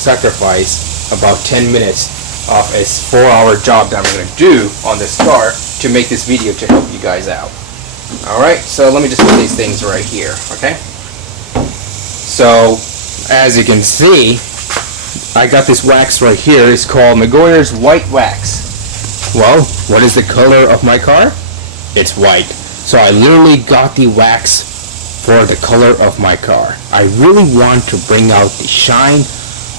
sacrifice about 10 minutes of a 4-hour job that I'm going to do on this car to make this video to help you guys out. Alright, so let me just put these things right here, okay? So, as you can see, I got this wax right here. It's called Megoyer's White Wax. Well, what is the color of my car? It's white. So I literally got the wax for the color of my car. I really want to bring out the shine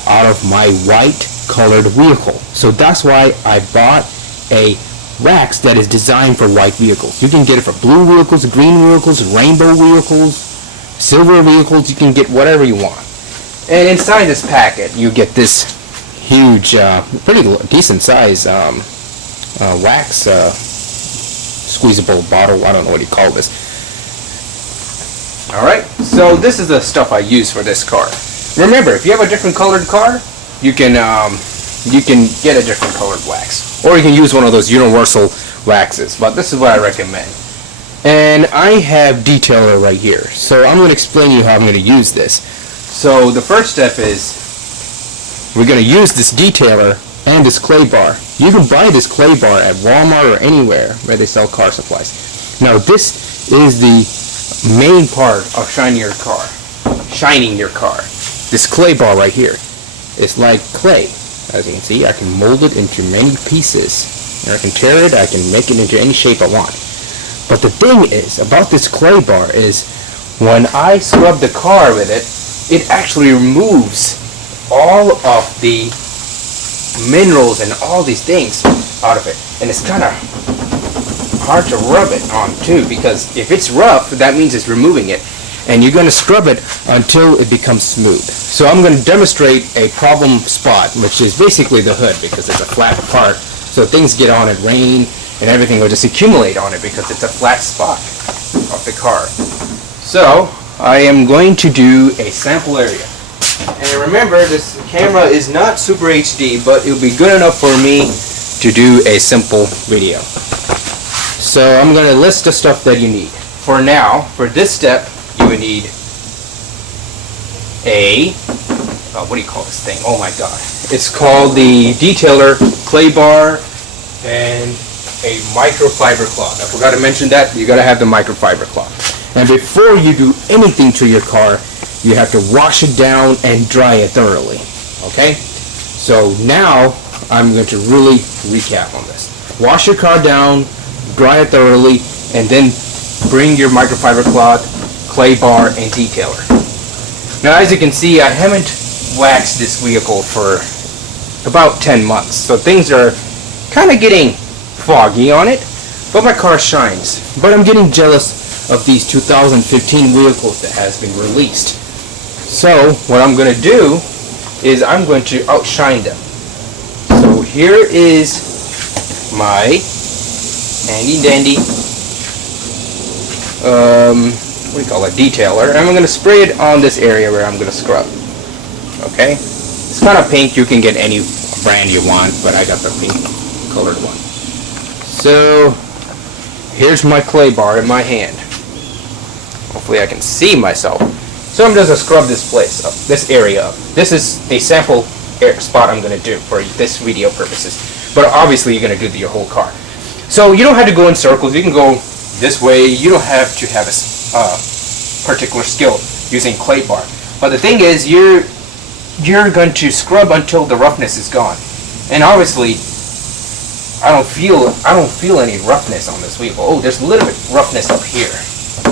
out of my white colored vehicle. So that's why I bought a wax that is designed for white vehicles. You can get it for blue vehicles, green vehicles, rainbow vehicles, silver vehicles. You can get whatever you want. And inside this packet, you get this huge, pretty decent size wax squeezable bottle. I don't know what you call this. Alright, so this is the stuff I use for this car. Remember, if you have a different colored car, you can get a different colored wax. Or you can use one of those universal waxes, but this is what I recommend. And I have detailer right here, so I'm going to explain to you how I'm going to use this. So the first step is we're going to use this detailer and this clay bar. You can buy this clay bar at Walmart or anywhere where they sell car supplies. Now this is the main part of shining your car. This clay bar right here is like clay. As you can see, I can mold it into many pieces. And I can tear it, I can make it into any shape I want. But the thing is, about this clay bar is, when I scrub the car with it, it actually removes all of the minerals and all these things out of it. And it's kind of hard to rub it on too, because if it's rough, that means it's removing it. And you're going to scrub it until it becomes smooth. So I'm going to demonstrate a problem spot, which is basically the hood, because it's a flat part. So things get on it, rain, and everything will just accumulate on it because it's a flat spot of the car. So I am going to do a sample area. And remember, this camera is not Super HD, but it'll be good enough for me to do a simple video. So I'm going to list the stuff that you need. For now, for this step, you would need a, what do you call this thing? Oh my god. It's called the detailer, clay bar, and a microfiber cloth. I forgot to mention that. You got to have the microfiber cloth. And before you do anything to your car, you have to wash it down and dry it thoroughly. Okay? So now I'm going to really recap on this. Wash your car down, dry it thoroughly, and then bring your microfiber cloth, clay bar, and detailer. Now as you can see, I haven't waxed this vehicle for about 10 months, so things are kind of getting foggy on it, but my car shines. But I'm getting jealous of these 2015 vehicles that has been released. So what I'm going to do is I'm going to outshine them. So here is my handy dandy what do you call it, detailer, and I'm going to spray it on this area where I'm going to scrub. Okay, it's kind of pink. You can get any brand you want, but I got the pink colored one. So here's my clay bar in my hand. Hopefully I can see myself. So I'm just going to scrub this place up, this area up. This is a sample spot I'm going to do for this video purposes, but obviously you're going to do your whole car. So you don't have to go in circles. You can go this way. You don't have to have a particular skill using clay bar. But the thing is, you're going to scrub until the roughness is gone. And obviously, I don't feel any roughness on this vehicle. Oh, there's a little bit roughness up here,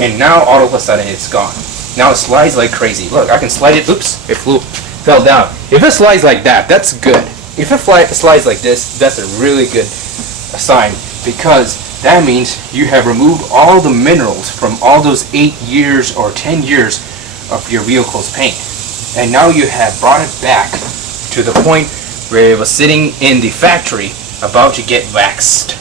and now all of a sudden it's gone. Now it slides like crazy. Look, I can slide it. Oops, it fell down. If it slides like that, that's good. If it slides like this, that's a really good sign, because that means you have removed all the minerals from all those 8 years or 10 years of your vehicle's paint. And now you have brought it back to the point where it was sitting in the factory about to get waxed.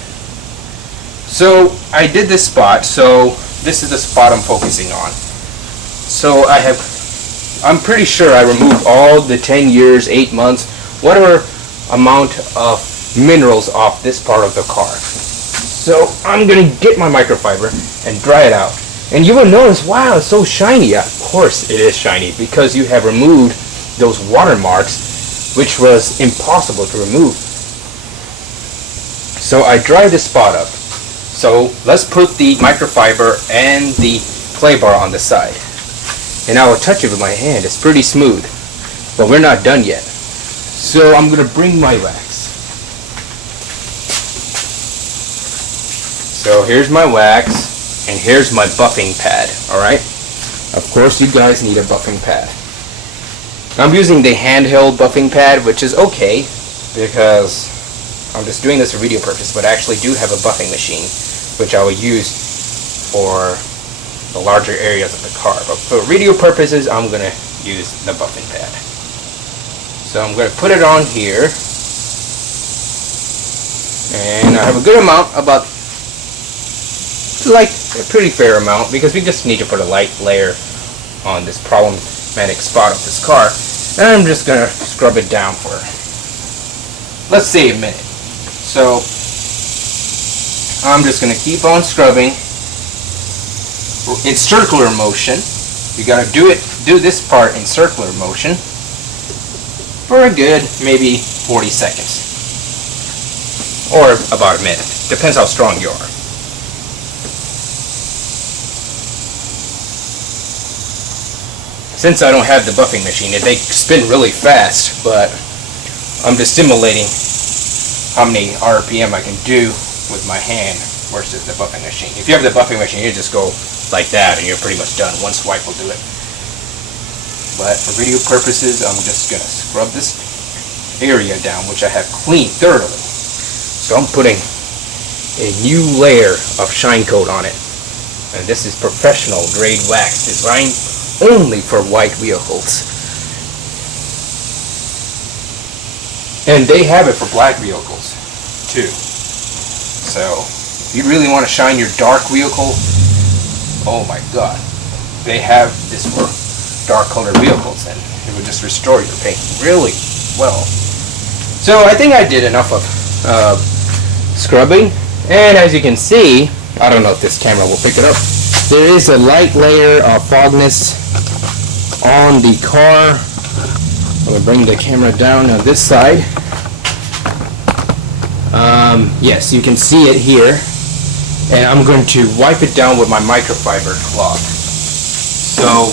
So I did this spot, so this is the spot I'm focusing on. So I'm pretty sure I removed all the 10 years, 8 months, whatever amount of minerals off this part of the car. So I'm going to get my microfiber and dry it out. And you will notice, wow, it's so shiny. Of course it is shiny, because you have removed those watermarks which was impossible to remove. So I dried the spot up. So let's put the microfiber and the clay bar on the side. And I will touch it with my hand. It's pretty smooth. But we're not done yet. So I'm going to bring my wax. So here's my wax. And here's my buffing pad. Alright? Of course you guys need a buffing pad. I'm using the handheld buffing pad, which is okay. Because I'm just doing this for video purpose. But I actually do have a buffing machine, which I will use for the larger areas of the car. But for video purposes, I'm going to use the buffing pad. So I'm going to put it on here. And I have a good amount, about like a pretty fair amount, because we just need to put a light layer on this problematic spot of this car. And I'm just going to scrub it down for, let's say, a minute. So I'm just going to keep on scrubbing in circular motion. You got to do this part in circular motion for a good maybe 40 seconds or about a minute. Depends how strong you are. Since I don't have the buffing machine, they spin really fast, but I'm just simulating how many RPM I can do with my hand versus the buffing machine. If you have the buffing machine, you just go like that and you're pretty much done. One swipe will do it. But for video purposes, I'm just going to scrub this area down, which I have cleaned thoroughly. So I'm putting a new layer of shine coat on it. And this is professional grade wax designed only for white vehicles. And they have it for black vehicles too. So if you really want to shine your dark vehicle, oh my god, they have this for dark colored vehicles, and it would just restore your paint really well. So I think I did enough of scrubbing, and as you can see, I don't know if this camera will pick it up, there is a light layer of fogness on the car. I'm going to bring the camera down on this side. Yes, you can see it here, and I'm going to wipe it down with my microfiber cloth. So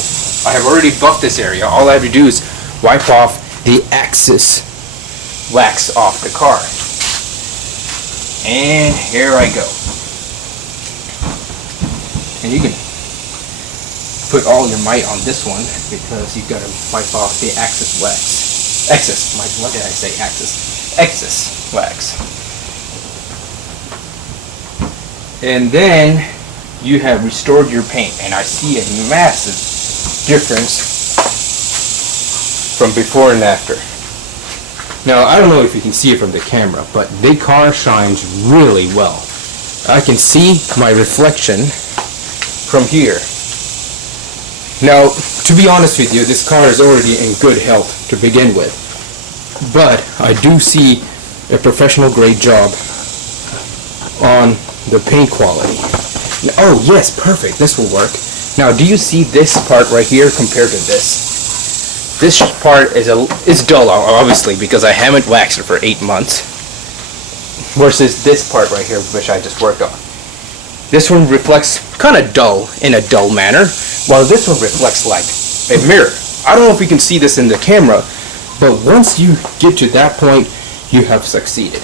I have already buffed this area. All I have to do is wipe off the excess wax off the car. And here I go. And you can put all your might on this one because you've got to wipe off the excess wax. What did I say? Excess wax. And then you have restored your paint, and I see a massive difference from before and after. Now I don't know if you can see it from the camera, but the car shines really well. I can see my reflection from here. Now, to be honest with you, this car is already in good health to begin with, but I do see a professional grade job on the paint quality. Oh yes, perfect, this will work. Now do you see this part right here compared to this? This part is dull, obviously, because I haven't waxed it for 8 months, versus this part right here, which I just worked on. This one reflects kind of dull in a dull manner, while this one reflects like a mirror. I don't know if you can see this in the camera, but once you get to that point, you have succeeded.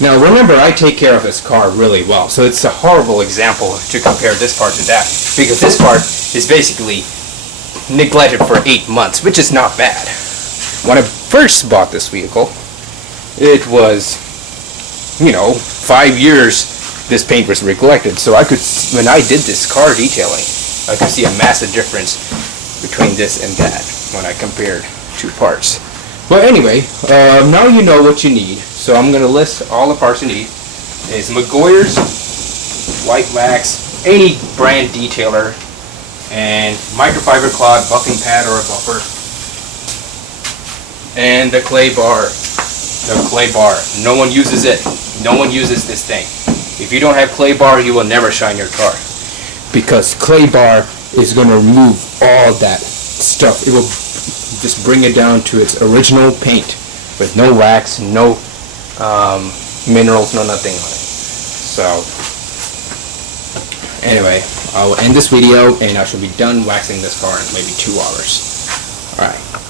Now remember, I take care of this car really well, so it's a horrible example to compare this part to that, because this part is basically neglected for 8 months, which is not bad. When I first bought this vehicle, it was, 5 years this paint was neglected, so I could, when I did this car detailing, I could see a massive difference between this and that when I compared 2 parts. But anyway, now you know what you need. So I'm going to list all the parts you need. It's Megoyer's white wax, any brand detailer, and microfiber cloth, buffing pad or a buffer, and the clay bar. The clay bar. No one uses it. No one uses this thing. If you don't have clay bar, you will never shine your car, because clay bar is going to remove all that stuff. It will just bring it down to its original paint with no wax, no minerals, no nothing on it. So anyway, I'll end this video and I should be done waxing this car in maybe 2 hours. Alright.